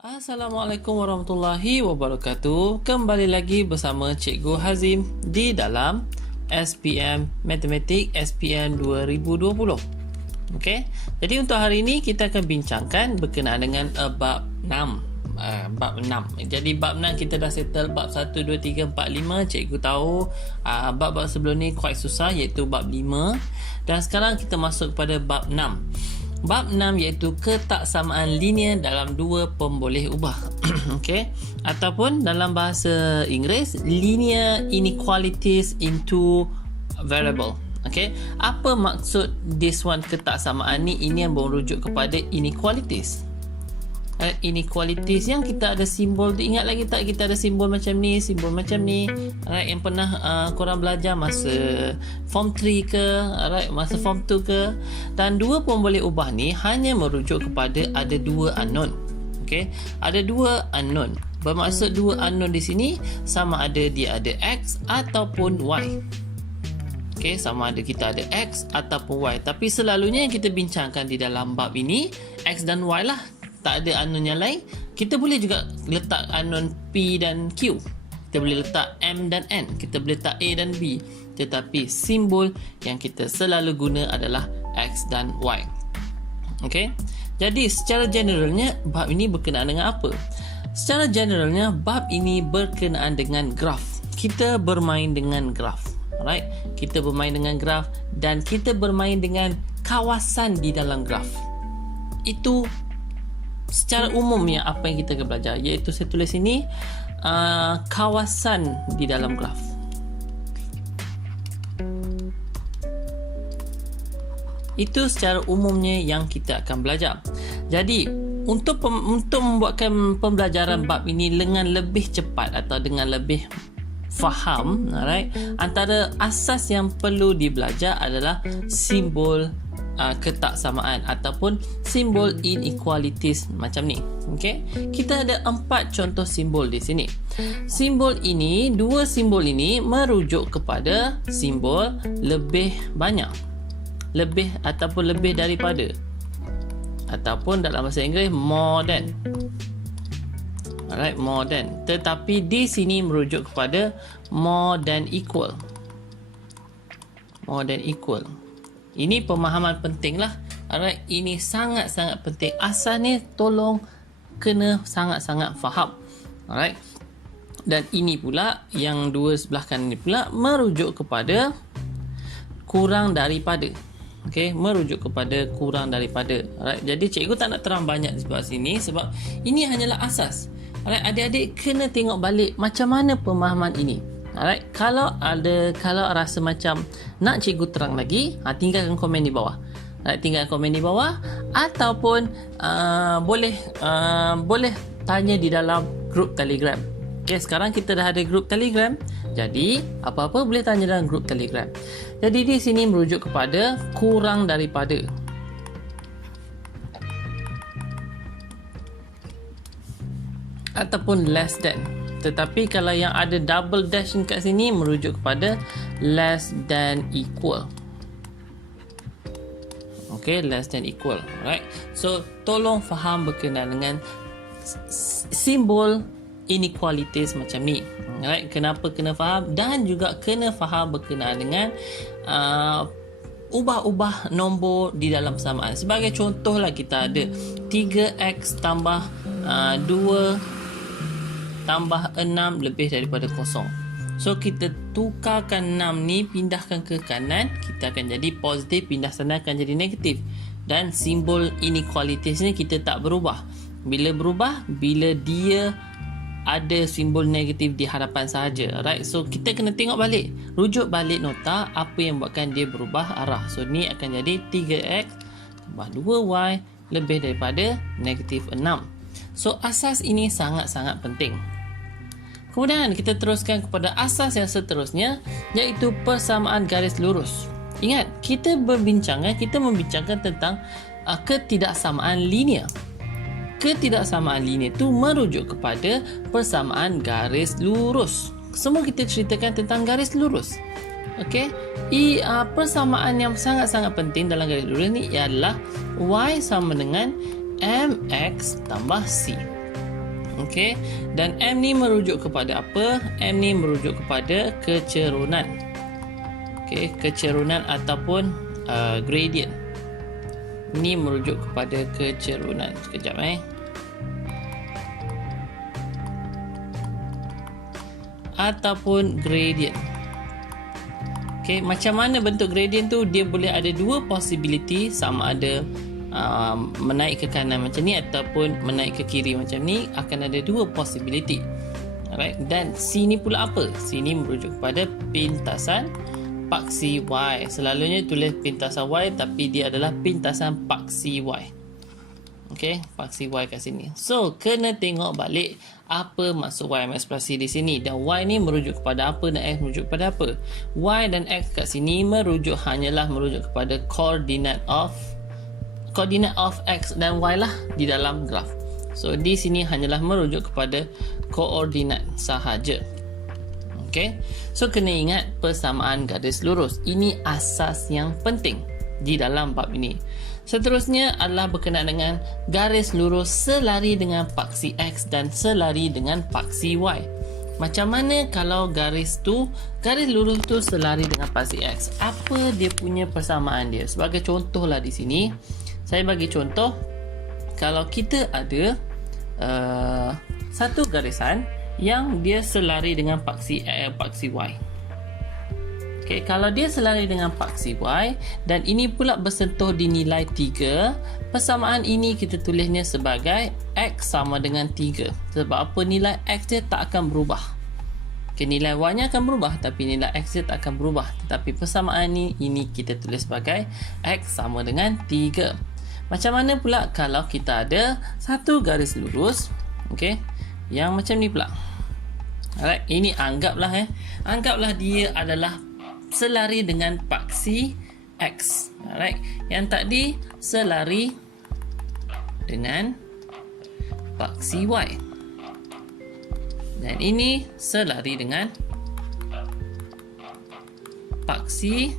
Assalamualaikum warahmatullahi wabarakatuh. Kembali lagi bersama Cikgu Hazim di dalam SPM Matematik SPM 2020. Okey. Jadi untuk hari ini kita akan bincangkan berkenaan dengan bab 6. Bab 6. Jadi bab 6 kita dah settle bab 1 2 3 4 5. Cikgu tahu bab-bab sebelum ni quite susah, iaitu bab 5. Dan sekarang kita masuk kepada bab 6. Bab 6 iaitu ketaksamaan linear dalam dua pemboleh ubah. Okey, ataupun dalam bahasa Inggeris linear inequalities into variable. Okey, apa maksud this one ketaksamaan ni? Ini yang merujuk kepada inequalities. Inequalities yang kita ada simbol tu, ingat lagi tak kita ada simbol macam ni, simbol macam ni, yang pernah korang belajar masa form 3 ke, masa form 2 ke. Dan dua pemboleh ubah ni hanya merujuk kepada ada dua unknown. Okey, ada dua unknown. Bermaksud dua unknown di sini sama ada dia ada x ataupun y. Okey, sama ada kita ada x ataupun y. Tapi selalunya yang kita bincangkan di dalam bab ini x dan y lah. Tak ada unknown yang lain. Kita boleh juga letak unknown P dan Q. Kita boleh letak M dan N. Kita boleh letak A dan B. Tetapi simbol yang kita selalu guna adalah X dan Y. Okey. Jadi secara generalnya bab ini berkenaan dengan apa? Secara generalnya bab ini berkenaan dengan graf. Kita bermain dengan graf. Alright? Kita bermain dengan graf dan kita bermain dengan kawasan di dalam graf. Itu secara umumnya apa yang kita akan belajar, iaitu saya tulis ini kawasan di dalam graf. Itu secara umumnya yang kita akan belajar. Jadi untuk membuatkan pembelajaran bab ini dengan lebih cepat atau dengan lebih faham, alright, antara asas yang perlu dibelajar adalah simbol ketaksamaan ataupun simbol inequalities macam ni. Okey, kita ada 4 contoh simbol di sini. Simbol ini, dua simbol ini merujuk kepada simbol lebih banyak, lebih ataupun lebih daripada, ataupun dalam bahasa Inggeris more than. Alright, more than. Tetapi di sini merujuk kepada more than equal. More than equal. Ini pemahaman penting lah. Alright, ini sangat-sangat penting. Asal ni tolong kena sangat-sangat faham. Alright. Dan ini pula yang dua sebelah kanan ni pula merujuk kepada kurang daripada. Okey, merujuk kepada kurang daripada. Alright. Jadi cikgu tak nak terang banyak di sebelah sini sebab ini hanyalah asas. Alright, adik-adik kena tengok balik macam mana pemahaman ini. Alright, kalau rasa macam nak cikgu terang lagi, tinggalkan komen di bawah. Alright, tinggalkan komen di bawah ataupun boleh tanya di dalam grup Telegram. Okey, sekarang kita dah ada grup Telegram. Jadi, apa-apa boleh tanya dalam grup Telegram. Jadi di sini merujuk kepada kurang daripada. Ataupun less than. Tetapi kalau yang ada double dash kat sini merujuk kepada less than equal. Okay, less than equal. Alright. So, tolong faham berkenaan dengan simbol inequalities macam ni. Alright, kenapa kena faham? Dan juga kena faham berkenaan dengan ubah-ubah nombor di dalam persamaan. Sebagai contoh lah, kita ada 3x tambah 2 tambah 6 lebih daripada kosong. So kita tukarkan 6 ni, pindahkan ke kanan, kita akan jadi positif, pindah sana akan jadi negatif. Dan simbol inequalities ni kita tak berubah. Bila berubah? Bila dia ada simbol negatif di hadapan sahaja. Right? So kita kena tengok balik, rujuk balik nota apa yang buatkan dia berubah arah. So ni akan jadi 3x tambah 2y lebih daripada negatif 6. So asas ini sangat-sangat penting. Kemudian kita teruskan kepada asas yang seterusnya, iaitu persamaan garis lurus. Ingat, kita membincangkan tentang ketidaksamaan linear. Ketidaksamaan linear itu merujuk kepada persamaan garis lurus. Semua kita ceritakan tentang garis lurus. Okey, persamaan yang sangat-sangat penting dalam garis lurus ni ialah y sama dengan mx tambah c. Okey, dan M ni merujuk kepada apa? M ni merujuk kepada kecerunan. Okey, kecerunan ataupun gradient. Ini merujuk kepada kecerunan. Sekejap ataupun gradient. Okey, macam mana bentuk gradient tu? Dia boleh ada dua possibility, sama ada menaik ke kanan macam ni ataupun menaik ke kiri macam ni. Akan ada dua possibility. Alright, dan C ni pula apa? C ni merujuk kepada pintasan paksi Y. Selalunya tulis pintasan Y, tapi dia adalah pintasan paksi Y. Okey, paksi Y kat sini. So, kena tengok balik apa maksud Y ekspresi di sini. Dan Y ni merujuk kepada apa dan X merujuk kepada apa. Y dan X kat sini hanyalah merujuk kepada koordinat of X dan Y lah di dalam graf. So, di sini hanyalah merujuk kepada koordinat sahaja. Okey. So, kena ingat persamaan garis lurus. Ini asas yang penting di dalam bab ini. Seterusnya adalah berkenaan dengan garis lurus selari dengan paksi X dan selari dengan paksi Y. Macam mana kalau garis lurus tu selari dengan paksi X? Apa dia punya persamaan dia? Sebagai contoh lah di sini, saya bagi contoh, kalau kita ada satu garisan yang dia selari dengan paksi Y. Okay, kalau dia selari dengan paksi Y dan ini pula bersentuh di nilai 3, persamaan ini kita tulisnya sebagai X sama dengan 3. Sebab apa? Nilai X dia tak akan berubah. Okay, nilai Y nya akan berubah tapi nilai X dia tak akan berubah. Tetapi persamaan ini kita tulis sebagai X sama dengan 3. Macam mana pula kalau kita ada satu garis lurus, okay, yang macam ni pula. Alright, ini anggaplah dia adalah selari dengan paksi X. Alright, yang tadi selari dengan paksi Y. Dan ini selari dengan paksi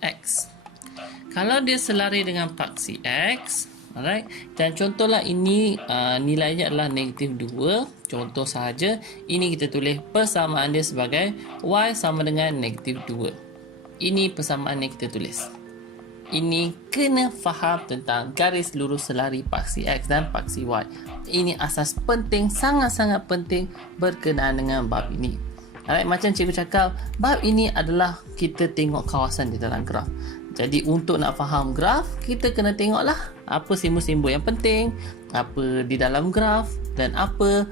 X. Kalau dia selari dengan paksi X, alright, dan contohlah ini nilainya adalah negatif 2, contoh sahaja. Ini kita tulis persamaan dia sebagai Y sama dengan negatif 2. Ini persamaan yang kita tulis. Ini kena faham tentang garis lurus selari paksi X dan paksi Y. Ini asas penting, sangat-sangat penting berkenaan dengan bab ini. Alright, macam cikgu cakap, bab ini adalah kita tengok kawasan di dalam graf. Jadi untuk nak faham graf, kita kena tengoklah apa simbol-simbol yang penting, apa di dalam graf dan apa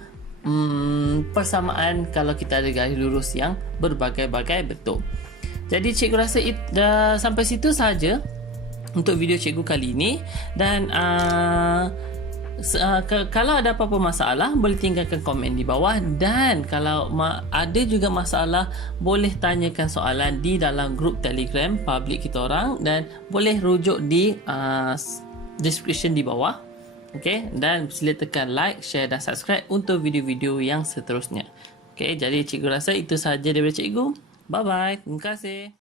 persamaan kalau kita ada garis lurus yang berbagai-bagai bentuk. Jadi cikgu rasa dah sampai situ saja untuk video cikgu kali ini. Dan kalau ada apa-apa masalah, boleh tinggalkan komen di bawah. Dan kalau ada juga masalah, boleh tanyakan soalan di dalam grup Telegram public kita orang, dan boleh rujuk di description di bawah. Okay? Dan sila tekan like, share dan subscribe untuk video-video yang seterusnya. Okay? Jadi cikgu rasa itu sahaja daripada cikgu. Bye-bye. Terima kasih.